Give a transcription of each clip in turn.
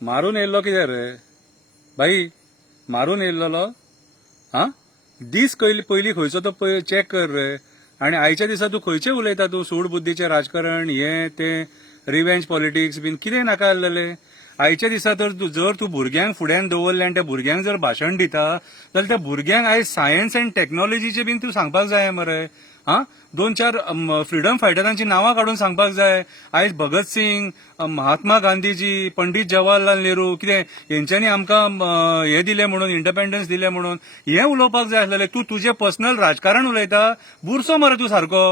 मारून येयल्लो कितें रे भाई? मारून येयल्लो हा? दीस पयलीं खंयचो तो चॅक कर रे. आणि आयच्या दिसा तूं खंयचें उलयता? तूं सूड बुद्धीचें राजकारण, हें तें रिवेंज पॉलिटिक्स बीन कितें नाका आसलेलें? आयच्या दिसा तर जर तूं भुरग्यांक फुड्यान दवरलें आनी त्या भुरग्यांक जर भाशण दिता जाल्यार त्या भुरग्यांक आयज सायन्स अँड टॅक्नॉलॉजीचें बीन तूं सांगपाक जाय मरे. हा, दोन चार फ्रीडम फायटरांची नावां काढून सांगपाक जाय. आयज भगत सिंग, महात्मा गांधीजी, पंडित जवाहरलाल नेहरू कितें हेंच्यांनी आमकां हे दिलें म्हणून, इंडिपेंडन्स दिलें म्हणून हें उलोवपाक जाय आसलेलें. तूं तुजें पर्सनल राजकारण उलयता, बुरसो मरे तूं सारको.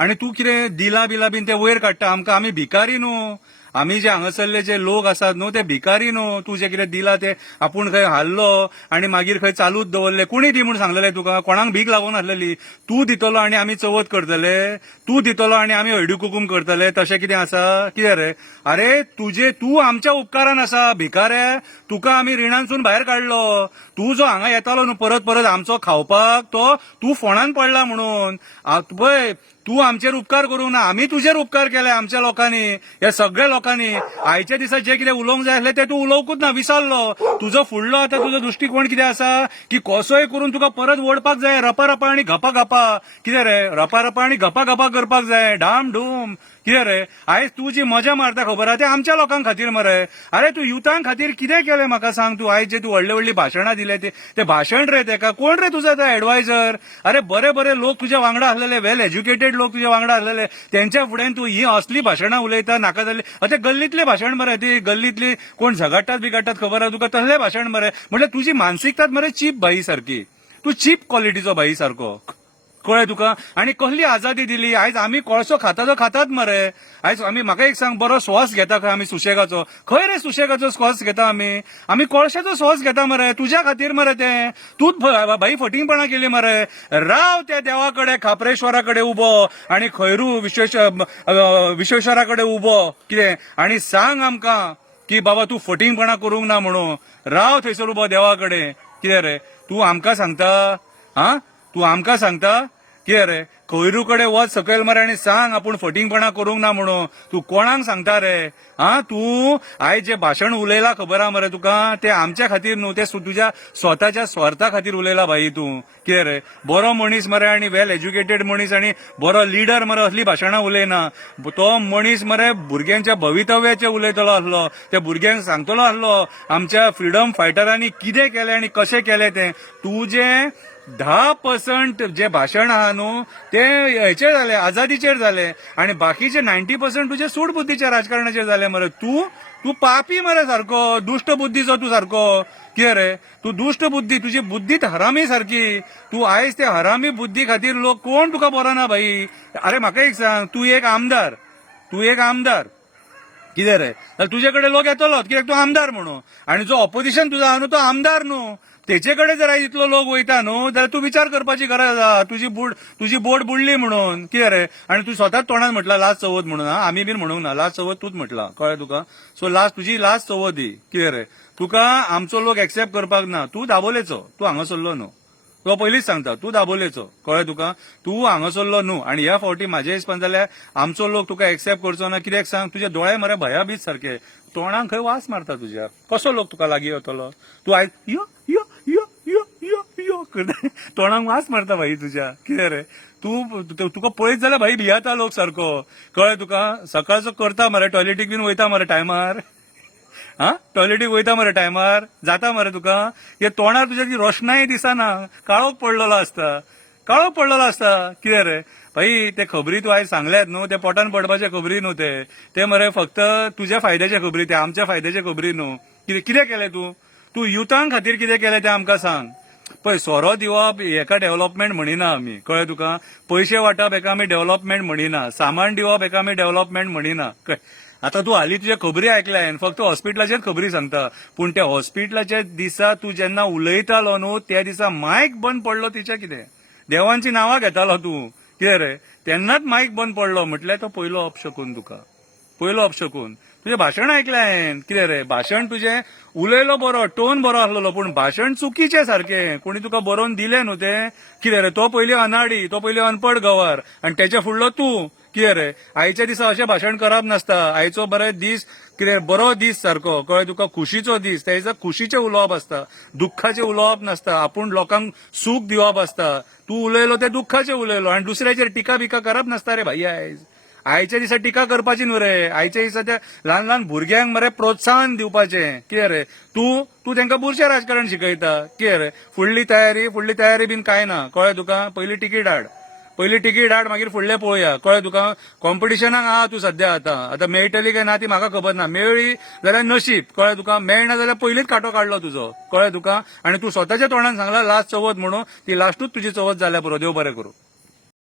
आनी तूं कितें दिला बिला बीन ते वयर काडटा. आमी भिकारी न्हू. आमी जे हांगासरले जे लोक आसात न्हू ते भिकारी न्हू. तूं जे कितें दिला ते आपूण खंय हारलो आनी मागीर खंय चालूच दवरले. कोणी दी म्हूण सांगलेलें तुका? कोणाक भीक लागून आहलेली? तूं दितलो आनी आमी चवथ करतले? तूं दितलो आनी आमी हळदी कुकूम करतले? तशें कितें आसा? कितें रे? अरे तूं आमच्या उपकारान आसा भिकारे. तुका आमी रिणांसून भायर काडलो. तूं जो हांगा येतालो न्हू परत परत आमचो खावपाक, तो तूं फोंडान पडला म्हणून. पळय, तूं आमचेर उपकार करूंक ना, आमी तुजेर उपकार केले आमच्या लोकांनी, ह्या सगळ्या लोकांनी. आयच्या दिसा जे कितें उलोवंक जाय आसलें ते तूं उलोवंकूच ना, विसरलो. तुजो फुडलो आतां तुजो दृश्टीकोन कितें आसा की कसोय करून तुका परत ओडपाक जाय, रपा आनी गपा. कितें रे? रपा आनी गपा करपाक जाय, डाम डूम. कितें रे? आयज तूं जी मजा मारता खबर आहा ते आमच्या लोकांक खातीर मरे. अरे तूं युथांक खातीर कितें केलें म्हाका सांग. तूं आयज जे तूं व्हडली भाशणां दिले ते भाशण रे तेका? कोण रे तुजो तो एडवायझर? अरे बरे लोक तुज्या वांगडा आसलेले, वेल एज्युकेटेड लोक तुज्या वांगडा आसलेले, त्यांच्या फुड्यान तूं ही असली भाशणां उलयता नाका जाल्ली. ते गल्लीतले भाशण मरे, ती गल्लीतली कोण झगडटात बिगडटात खबर आहा तुका? तसले भाशण मरे. म्हणजे तुजी मानसिकताच मरे चीप भाई सारकी. तूं चीप क्वॉलिटीचो भाई सारको. कळ्ळें तुका? आनी कसली आजादी दिली. आयज आमी कोळसो खातात मरे. आयज म्हाका एक सांग, बरो श्वास घेता खंय आमी सुशेगाचो? खंय रे सुशेगाचो श्वास घेता आमी कोळशाचो श्वास घेता मरे. तुज्या खातीर मरे तें. तूंच भाई फटिंगपणां केली मरे. राव त्या देवाकडे, खापरेश्वरा कडेन उबो आनी खैरू विश्वेश्वरा कडेन उबो कितें आनी सांग आमकां की बाबा तूं फटिंगपणां करूंक ना म्हणून. राव थंयसर उबो देवाकडे. कितें रे? तूं आमकां सांगता? हा, तूं आमकां सांगता? कितें रे? खैरू कडेन वच सकयल मरे आनी सांग आपूण फटिंगपणां करूंक ना म्हणून. तूं कोणाक सांगता रे? हा, तूं आयज जे भाशण उलयला खबर आहा मरे तुका, ते आमच्या खातीर न्हू, ते तुज्या स्वताच्या स्वार्था खातीर उलयला भाई तूं. कितें रे? बरो मनीस मरे आनी वेल एज्युकेटेड मनीस आनी बरो लिडर मरे असली भाशणां उलयना. तो मनीस मरे भुरग्यांच्या भवितव्याचें उलयतलो आसलो. त्या भुरग्यांक सांगतलो आसलो आमच्या फ्रीडम फायटरांनी कितें केलें आनी कशें केलें तें. तूं जे 10% जे भाशण आहा न्हू ते हेचेर जाले, आझादीचेर जाले, आणि बाकीचे 90% तुजे सूड बुद्धीच्या राजकारणाचेर जाले मरे. तूं पापी मरे सारको, दुष्ट बुद्धीचो तूं सारको. कितें रे? तूं दुष्ट बुद्धी, तुजी बुद्धीत हरामी सारकी. तूं आयज ते हरामी बुद्धी खातीर लोक कोण तुका बरो ना भाई. अरे म्हाका एक सांग, तूं एक आमदार. कितें रे? जाल्यार तुजे कडेन लोक येतलो कित्याक तूं आमदार म्हणून. आनी जो ऑपोजिशन तुजो आहा न्हू तो आमदार न्हू. तेचे कडेन जर इतलो लोक वयता न्हू जाल्यार तूं विचार करपाची गरज आहा. तुजी बोट बुडली म्हणून. कितें रे? आनी तूं स्वताच तोंडान म्हटला लास्ट चवथ म्हणून. आमी बीन म्हणूंक ना, लास्ट चवथ तूंच म्हटला. कळ्ळें तुका? सो तुजी लास्ट चवथ ही. कितें रे? तुका आमचो लोक एक्सेप्ट करपाक ना. तूं दाबोलेचो, तूं हांगासरलो न्हू. तो पयलींच सांगता, तूं दाबोलेचो. कळ्ळें तुका? तूं हांगासरलो न्हू. आनी ह्या फावटी म्हाज्या हिसपान जाल्यार आमचो लोक तुका एक्सेप्ट करचो ना. कित्याक सांग? तुजे दोळे मरे भयाबीत सारखे. तोंडाक खंय वास मारता तुज्या. कसो लोक तुका लागीं येतलो? तूं आयज यो यो यो यो यो यो करता, तोंडाक वास मारता भाई तुज्या. कितें रे? तुका पळयत जाल्यार भाई भियाता लोक सारको. कळ्ळें तुका? सकाळचो करता मरे, टॉयलेटीक बीन वयता मरे टायमार. हा, टॉयलेटीक वयता मरे टायमार. जाता मरे तुका? हे तोंडार तुज्या ती रोशनाय दिसना, काळोख पडलेलो आसता. कितें रे? भाई ते खबरी तूं आयज सांगल्यात न्हू, ते पोटान पडपाचे खबरी न्हू ते मरे फक्त तुज्या फायद्याचे खबरी, ते आमच्या फायद्याचे खबरी न्हू. कितें केलें तूं युथांक खातीर कितें केलें तें आमकां सांग. पळय, सोरो दिवप हेका डेव्हलपमेंट म्हणिना आमी. कळ्ळें तुका? पयशे वांटप हेका आमी डेव्हलपमेंट म्हणिना. सामान दिवप हेका आमी डेव्हलपमेंट म्हणिना. आता तूं हालीं तुजे खबरी आयकल्या हांवें, फक्त हॉस्पिटलाचेच खबरी सांगता. पूण त्या हॉस्पिटलाच्या दिसा तूं जेन्ना उलयतालो न्हू त्या दिसा मायक बंद पडलो. तिच्या कितें देवांची नांवां घेतालो तूं. कितें रे? तेन्नाच मायक बंद पडलो. म्हटल्यार तो पयलो अपशकून तुका. तुजें भाशण आयकलें हांवें. कितें रे? भाशण तुजें उलयलो बरो, टोन बरो आसलो, पूण भाशण चुकीचें सारकें. कोणी तुका बरोवन दिलें न्हू तें. कितें रे? तो पयलीं अनाडी, तो पयलीं अनपड गंवार, आनी तेच्या फुडलो तूं. कितें रे आयच्या दिसा अशें भाशण करप नासता. आयचो बरे दीस कितें बरो दीस सारको कळ्ळें तुका, खुशीचो दीस, त्या दिसा खुशीचें उलोवप आसता, दुख्खाचें उलोवप नासता. आपूण लोकांक सूख दिवप आसता. तूं उलयलो ते दुख्खाचें उलयलो आनी दुसऱ्याचेर टिका बिका करप नासता रे भाई. आयच्या दिसा टिका करपाची न्हू रे. आयच्या दिसा त्या ल्हान ल्हान भुरग्यांक मरे प्रोत्साहन दिवपाचें. कितें रे तूं तांकां बुरशें राजकारण शिकयता. कितें रे फुडली तयारी बीन काय ना कळ्ळें तुका. पयली तिकीट हाड मागीर फुडलें पळोवया कळ्ळें तुका. कॉम्पिटिशनाक आहा तूं सध्या आतां मेळटली काय ना ती म्हाका खबर ना. मेळ्ळी जाल्यार नशीब कळ्ळें तुका, मेळना जाल्यार पयलींच कांटो काडलो तुजो कळ्ळें तुका. आनी तूं स्वताच्या तोंडान सांगला लास्ट चवथ म्हणून, ती लास्टूच तुजी चवथ जाल्या पुरो. देव बरें करूं.